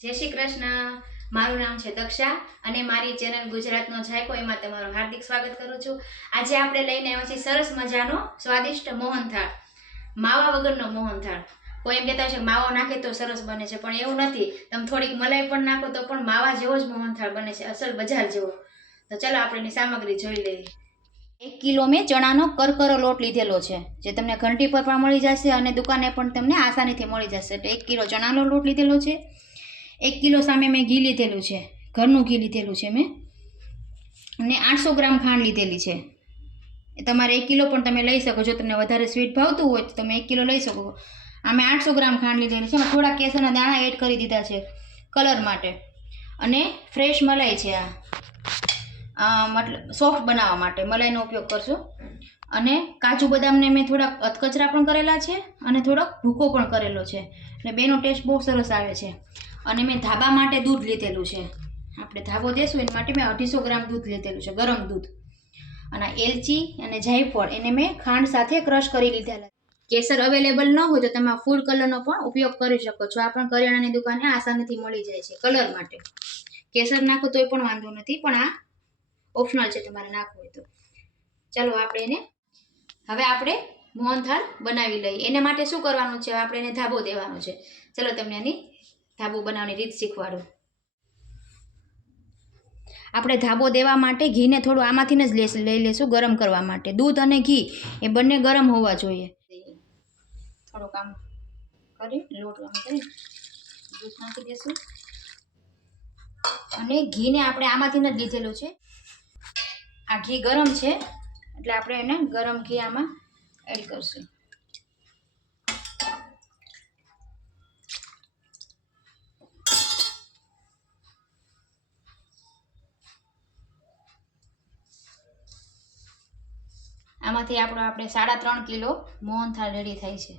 જય શ્રી કૃષ્ણ. મારું નામ છે દક્ષા અને મારી ચેનલ ગુજરાતનો જાયકો, એમાં તમારું હાર્દિક સ્વાગત કરું છું. આજે આપણે લઈને આવ્યા છીએ સરસ મજાનો સ્વાદિષ્ટ મોહનથાળ, માવા વગરનો મોહનથાળ. કોઈ એમ કહેતા છે માવો નાખે તો સરસ બને છે, પણ એવું નથી. તમે થોડીક મલાઈ પણ નાખો તો પણ માવા જેવો જ મોહનથાળ બને છે, અસલ બજાર જેવો. તો ચલો આપણે એની સામગ્રી જોઈ લઈએ. એક કિલો મેં ચણાનો કરકરો લોટ લીધેલો છે, જે તમને ઘંટી પર પણ મળી જશે અને દુકાને પણ તમને આસાનીથી મળી જશે. એટલે એક કિલો ચણાનો લોટ લીધેલો છે. એક કિલો સામે મેં ઘી લીધેલું છે. ઘરનું ઘી લીધેલું છે મેં. અને આઠસો ગ્રામ ખાંડ લીધેલી છે. તમારે એક કિલો પણ તમે લઈ શકો. જો તમને વધારે સ્વીટ ભાવતું હોય તો તમે એક કિલો લઈ શકો. આ મેં આઠસો ગ્રામ ખાંડ લીધેલી છે. થોડા કેસરના દાણા એડ કરી દીધા છે કલર માટે. અને ફ્રેશ મલાઈ છે આ. આ મતલબ સોફ્ટ બનાવવા માટે. મલાઈનો ઉપયોગ કરશો. અને કાજુ બદામને મેં થોડાક અધકચરા પણ કરેલા છે. અને થોડોક ભૂકો પણ કરેલો છે. એટલે બેનો ટેસ્ટ બહુ સરસ આવે છે. અને મેં ધાબા માટે દૂધ લીધેલું છે. આપણે ધાબો દેશું, એના માટે મેં અઢીસો ગ્રામ દૂધ લીધેલું છે, ગરમ દૂધ. અને એલચી અને જાયફળ એને મેં ખાંડ સાથે ક્રશ કરી લીધેલા. કેસર અવેલેબલ ન હોય તો તમે ફૂડ કલરનો પણ ઉપયોગ કરી શકો છો. આ પણ કરિયાણાની દુકાને આસાનીથી મળી જાય છે કલર માટે. કેસર નાખો તોય પણ વાંધો નથી, પણ આ ઓપ્શનલ છે તમારે નાખવું હોય તો. ચાલો આપણે એને, હવે આપણે મોહનથાળ બનાવી લઈએ. એને માટે શું કરવાનું છે? આપણે એને ધાબો દેવાનો છે. ચલો તમને એની ધાબો બનાવવાની રીત શીખવાડું. આપણે ધાબો દેવા માટે ઘીને થોડું આમાંથી જ લઈ લેશું ગરમ કરવા માટે. દૂધ અને ઘી એ બંને ગરમ હોવા જોઈએ. થોડુંક આમ કરી, લોટ આમ કરી, દૂધ નાખી દેશું. અને ઘીને આપણે આમાંથી જ લીધેલું છે. આ ઘી ગરમ છે, એટલે આપણે એને ગરમ ઘી આમાં એડ કરશું. આમાંથી આપણો આપણે સાડા ત્રણ કિલો મોહનથાળ રેડી થાય છે.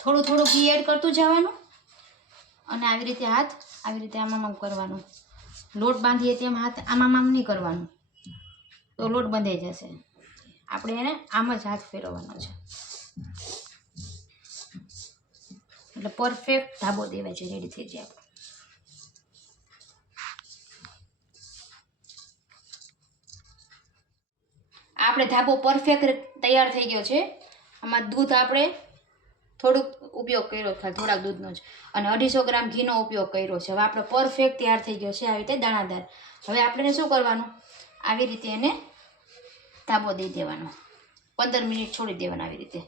થોડું થોડું ઘી એડ કરતું જવાનું. અને આવી રીતે હાથ, આવી રીતે આમ આમ કરવાનું. લોટ બાંધીએ તેમ હાથ આમામ આમ આમ નહીં કરવાનું. તો લોટ બંધાઈ જશે. આપણે એને આમ જ હાથ ફેરવવાનો છે. એટલે પરફેક્ટ ધાબો દેવાય છે રેડી થઈ જાય. આપણે ધાબો પરફેક્ટ તૈયાર થઈ ગયો છે. આમાં દૂધ આપણે થોડુંક ઉપયોગ કર્યો ખાલી થોડાક દૂધનો જ. અને અઢીસો ગ્રામ ઘીનો ઉપયોગ કર્યો છે. હવે આપણો પરફેક્ટ તૈયાર થઈ ગયો છે આવી રીતે દાણાદાર. હવે આપણે શું કરવાનું? આવી રીતે એને ધાબો દઈ દેવાનો. પંદર મિનિટ છોડી દેવાનો આવી રીતે.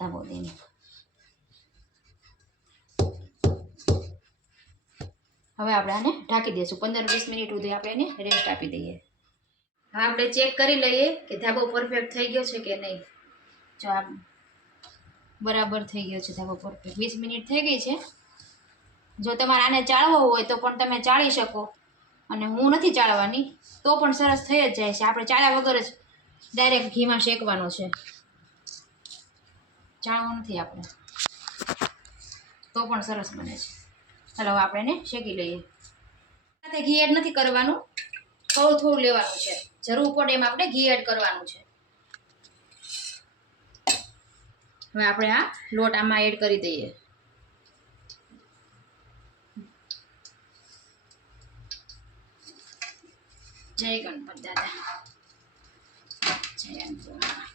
ધાબો દઈને. હવે આપણે આને ઢાંકી દઈશું પંદર વીસ મિનિટ સુધી આપણે એને રેસ્ટ આપી દઈએ. હવે આપણે ચેક કરી લઈએ કે ધાબો પરફેક્ટ થઈ ગયો છે કે નહીં. જો આ બરાબર થઈ ગયો છે ધાબો પરફેક્ટ વીસ મિનિટ થઈ ગઈ છે. જો તમારે આને ચાળવો હોય તો પણ તમે ચાળી શકો. અને હું નથી ચાળવાની, તો પણ સરસ થઈ જ જાય છે. આપણે ચાળ્યા વગર જ ડાયરેક્ટ ઘીમાં શેકવાનો છે. ચાળવો નથી આપણે. તો પણ સરસ બને છે. ચાલો આપણે એને શેકી લઈએ. સાથે ઘી એડ નથી કરવાનું. થોડું થોડું લેવાનું છે. જરૂર પડે એમ આપણે ઘી એડ કરવાનું છે. હવે આપણે આ લોટ આમાં એડ કરી દઈએ. જય ગણપત દાદા. જય અન્નપૂર્ણા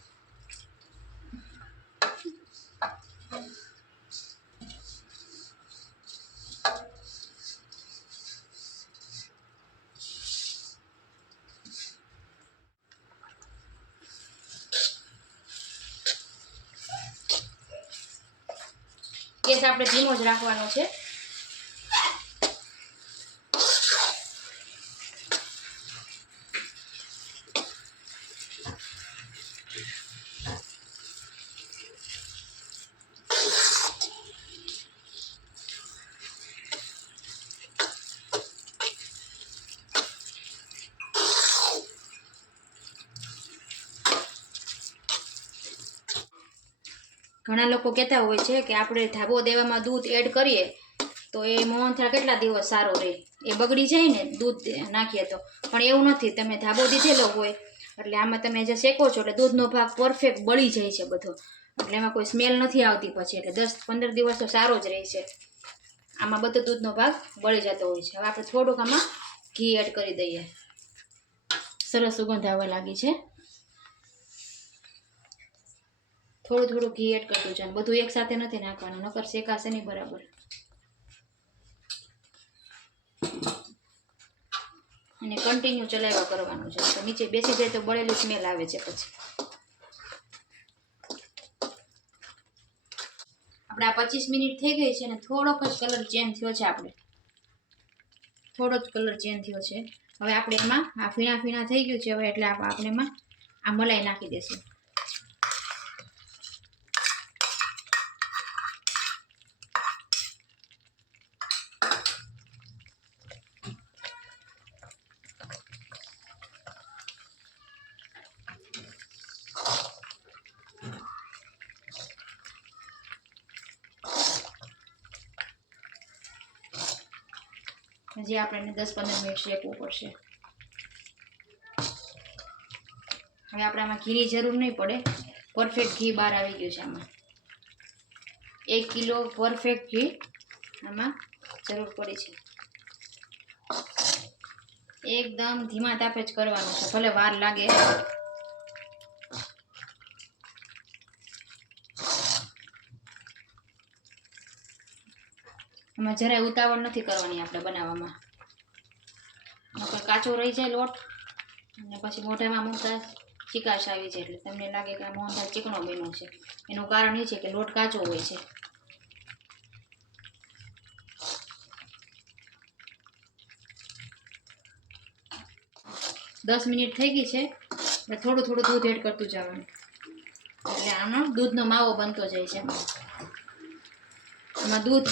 ગેસ આપણે ધીમો જ રાખવાનો છે ઘણા લોકો કહેતા હોય છે કે આપણે ધાબો દેવામાં દૂધ એડ કરીએ, તો એ મોહનથાળ કેટલા દિવસ સારો રહે? એ બગડી જાય ને, દૂધ નાખીએ તો. પણ એવું નથી, તમે ધાબો દીધેલો હોય, એટલે આમાં તમે જે શેકો છો, એટલે દૂધનો ભાગ પરફેક્ટ બળી જાય છે બધો. એટલે એમાં કોઈ સ્મેલ નથી આવતી પછી, એટલે દસ પંદર દિવસ તો સારો જ રહે છે. આમાં બધો દૂધનો ભાગ બળી જતો હોય છે. હવે આપણે થોડુંક આમાં ઘી એડ કરી દઈએ. સરસ સુગંધ આવવા લાગી છે. થોડું થોડું ઘી એડ કરતું અને બધું એકસાથે નથી નાખવાનું, નકર શેકાશે નહીં બરાબર. અને કન્ટિન્યુ ચલાવ્યા કરવાનું છે. તો નીચે બેસી જાય તો બળેલી સ્મેલ આવે છે પછી. આપણે આ પચીસ મિનિટ થઈ ગઈ છે અને થોડોક જ કલર ચેન્જ થયો છે આપણે. થોડો જ કલર ચેન્જ થયો છે. હવે આપણે એમાં આ ફીણા ફીણા થઈ ગયું છે, હવે એટલે આપ- આપણે એમાં આ મલાઈ નાખી દઈશું હજી આપણે દસ પંદર મિનિટ શેકવું પડશે. હવે આપણે આમાં ઘીની જરૂર નહીં પડે. પરફેક્ટ ઘી બહાર આવી ગયું છે આમાં. એક કિલો પરફેક્ટ ઘી આમાં જરૂર પડી છે. એકદમ ધીમા તાપે જ કરવાનું છે, ભલે વાર લાગે. એમાં જરાય ઉતાવળ નથી કરવાની આપણે બનાવવામાં. કાચો રહી જાય લોટ, અને પછી મોઢામાં મૂકતા ચીકાશ આવી જાય એટલે તમને લાગે કે આ મોહનથાળ ચીકણો બન્યો છે. એનું કારણ એ છે કે લોટ કાચો હોય છે. દસ મિનિટ થઈ ગઈ છે, એટલે થોડું થોડું દૂધ એડ કરતું જવાનું. એટલે આનો દૂધનો માવો બનતો જાય છે. એમાં દૂધ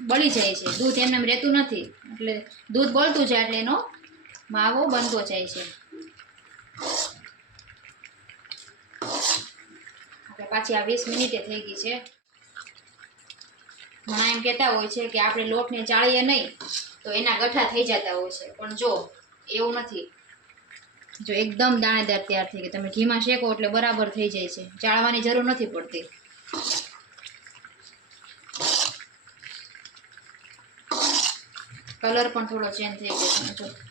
બળી જાય છે. દૂધ એમને એમ રહેતું નથી. એટલે દૂધ બળતું જાય એટલે એનો માવો બનતો જાય છે. પાછી આ વીસ મિનિટે થઈ ગઈ છે. ઘણા એમ કહેતા હોય છે કે આપણે લોટને ચાળીએ નહીં, તો એના ગઠ્ઠા થઈ જતા હોય છે. પણ જો, એવું નથી. જો એકદમ દાણેદાર તૈયાર થઈ ગઈ. તમે ઘીમાં શેકો એટલે બરાબર થઈ જાય છે. ચાળવાની જરૂર નથી પડતી. કલર પણ થોડો ચેન્જ થઈ ગયો છે.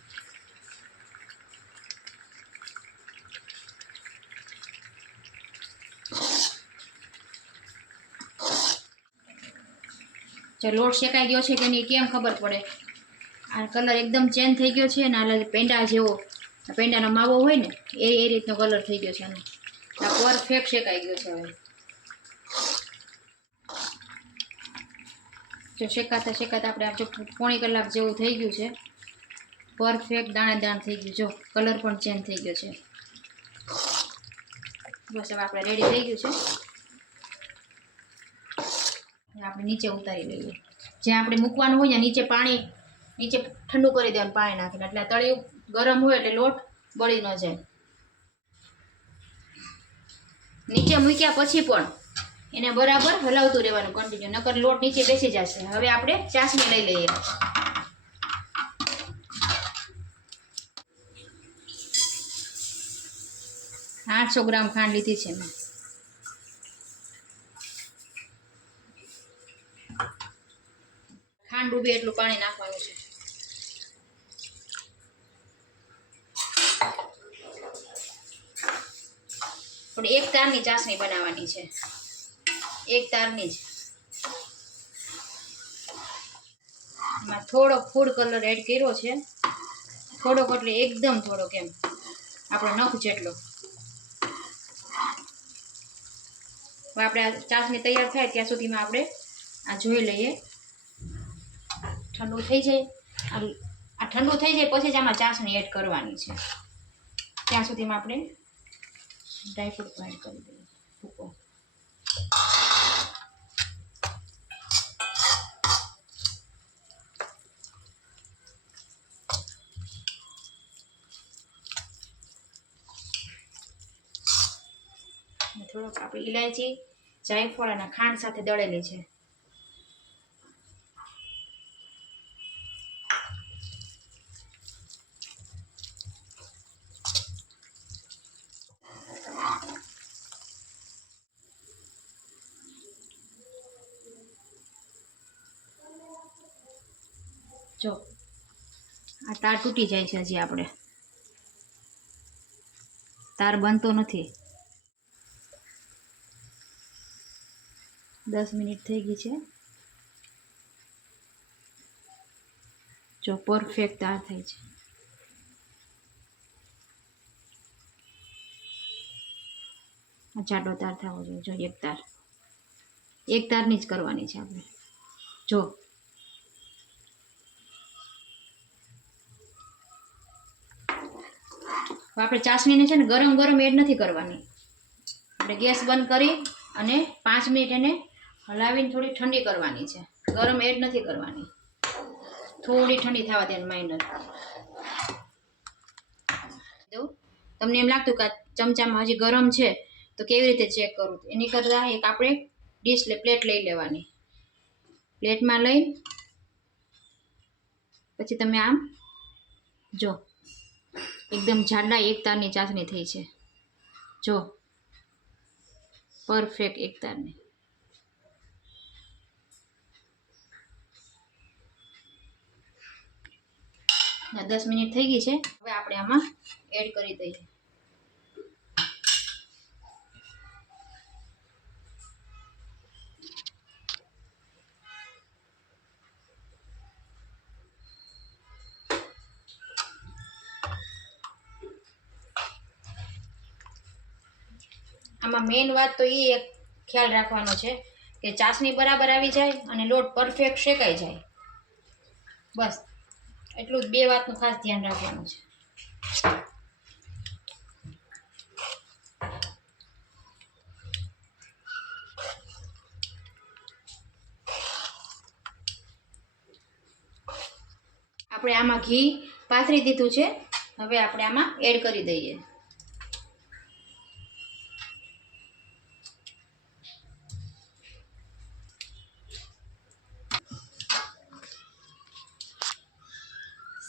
લોટ શેકાઈ ગયો છે કે નહીં, કેમ ખબર પડે? આ કલર એકદમ ચેન્જ થઈ ગયો છે ને, આ પેંડા જેવો પેંડાનો માવો હોય ને, એ એ રીતનો કલર થઈ ગયો છે આનો પરફેક્ટ શેકાઈ ગયો છે હવે. જો શેકાતા શેકાતા આપણે આ પોણી કલાક જેવું થઈ ગયું છે. પરફેક્ટ દાણા દાણ થઈ ગયું. જો કલર પણ ચેન્જ થઈ ગયો છે. બસ હવે આપણે રેડી થઈ ગયું છે. આપણે નીચે ઉતારી લઈએ. જ્યાં આપણે મૂકવાનું હોય ત્યાં નીચે પાણી, નીચે ઠંડુ કરી દેવાનું, પાણી નાખીને. એટલે તળિયું ગરમ હોય એટલે લોટ બળી ન જાય. નીચે મૂક્યા પછી પણ એને બરાબર હલાવતું રહેવાનું કન્ટિન્યુ નકર લોટ નીચે બેસી જશે. હવે આપણે ચાસણી લઈ લઈએ. આઠસો ગ્રામ ખાંડ લીધી છે મેં. ખાંડ ડૂબે એટલું પાણી નાખવાનું છે. પણ એક તારની ચાસણી બનાવવાની છે. એક તારની જ. એમાં થોડોક ફૂડ કલર એડ કર્યો છે. થોડોક એટલે એકદમ થોડોક એમ. આપણો નખ જેટલો. આપણે આ ચાસણી તૈયાર થાય ત્યાં સુધીમાં આપણે આ જોઈ લઈએ. ઠંડુ થઈ જાય. આ ઠંડુ થઈ જાય પછી જ આમાં ચાસણી એડ કરવાની છે. ત્યાં સુધીમાં આપણે ડ્રાયફ્રૂટ એડ કરી દઈએ. ભૂકો. થોડોક આપણે ઇલાયચી જાયફળ અને ખાંડ સાથે દળેલી છે. જો, આ તાર તૂટી જાય છે હજી આપણે. તાર બનતો નથી. દસ મિનિટ થઈ ગઈ છે. જો પરફેક્ટ તાર થાય છે. જાડો તાર થવો જોઈએ. જો એક તાર. એક તારની જ કરવાની છે આપણે. જો. આપણે ચાસણીને છે ને ગરમ ગરમ એડ નથી કરવાની. આપણે ગેસ બંધ કરી અને પાંચ મિનિટ એને હલાવીને થોડી ઠંડી કરવાની છે. ગરમ એડ નથી કરવાની. થોડી ઠંડી થવા દે માઇનર જો તમને એમ લાગતું કે આ ચમચામાં હજી ગરમ છે, તો કેવી રીતે ચેક કરવું એની કરતાં એક આપણે ડીશ પ્લેટ લઈ લેવાની. પ્લેટમાં લઈ, પછી તમે આમ જો, એકદમ જાડા એક તારની ચાસણી થઈ છે. જો પરફેક્ટ એક દસ મિનિટ થઈ ગઈ છે. હવે આપણે આમાં એડ કરી દઈએ. આમાં મેઇન વાત તો એ એક ખ્યાલ રાખવાનો છે કે ચાસણી બરાબર આવી જાય અને લોટ પરફેક્ટ શેકાઈ જાય. બસ. એટલું જ બે વાતનું ખાસ ધ્યાન રાખવાનું છે. આપણે આમાં ઘી પાથરી દીધું છે. હવે આપણે આમાં એડ કરી દઈએ.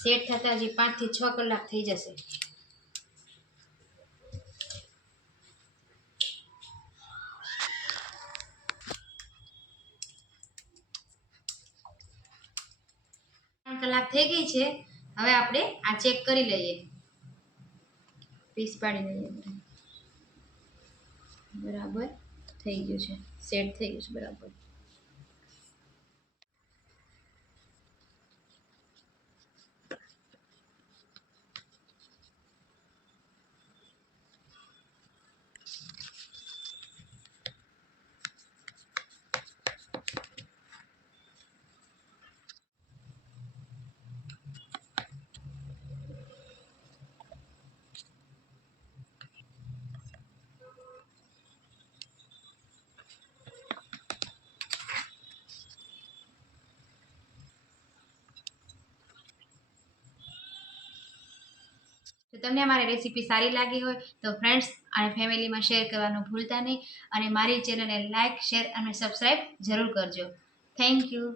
સેટ થતાં હજી પાંચથી છ કલાક થઈ જશે. ત્રણ કલાક થઈ ગઈ છે. હવે આપણે આ ચેક કરી લઈએ. પીસ પાડી લઈએ બરાબર? થઈ ગયું છે. સેટ થઈ ગયું છે. બરાબર. જો તમને મારી રેસીપી સારી લાગી હોય તો ફ્રેન્ડ્સ અને ફેમિલીમાં શેર કરવાનું ભૂલતા નહીં. અને મારી ચેનલને લાઇક શેર અને સબસ્ક્રાઈબ જરૂર કરજો. થેન્ક યુ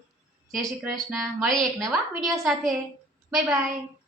જય શ્રી કૃષ્ણ. મળીએ એક નવા વીડિયો સાથે. Bye bye